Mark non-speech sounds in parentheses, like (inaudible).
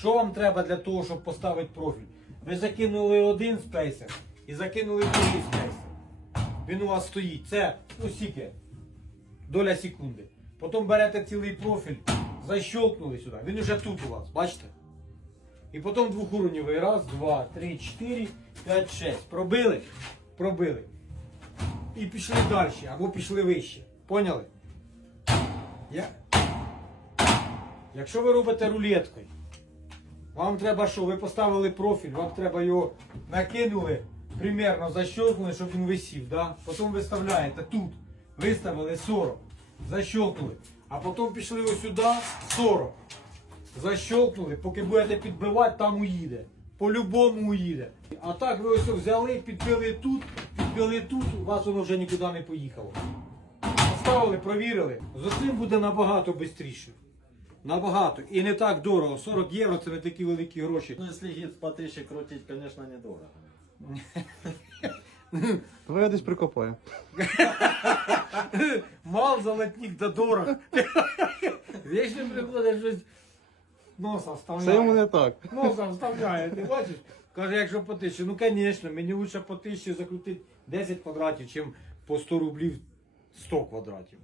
Що вам треба для того, щоб поставити профіль? Ви закинули один спейсер і закинули другий спейсер. Він у вас стоїть. Це ну скільки? Доля секунди. Потім берете цілий профіль, защелкнули сюди. Він уже тут у вас, бачите? І потім двохуровневий. Раз, два, три, чотири, п'ять, шесть. Пробили? Пробили. І пішли далі, або пішли вище. Поняли? Я... Якщо ви робите рулеткою, вам треба що? Ви поставили профіль, вам треба його накинули, примерно защелкнули, щоб він висів. Да? Потім виставляєте тут. Виставили 40. Защелкнули. А потім пішли ось сюди 40. Защелкнули, поки будете підбивати, там уїде. По-любому уїде. А так ви ось взяли, підбили тут, підбили тут, у вас воно вже нікуди не поїхало. Поставили, провірили. З цим буде набагато швидше. Набагато. І не так дорого. 40 євро це не такі великі гроші. Ну, если гид по тысяче крутить, конечно, недорого. (laughs) Ви десь прикопає. (laughs) Мал золотник да дорого. (laughs) Вічно приходить щось носа вставляє. Це йому не так. Носа вставляє, ти бачиш? Каже, якщо по тисячі. Ну, звісно, мені лучше по тисячі закрутити 10 квадратів, чим по 100 рублів 100 квадратів.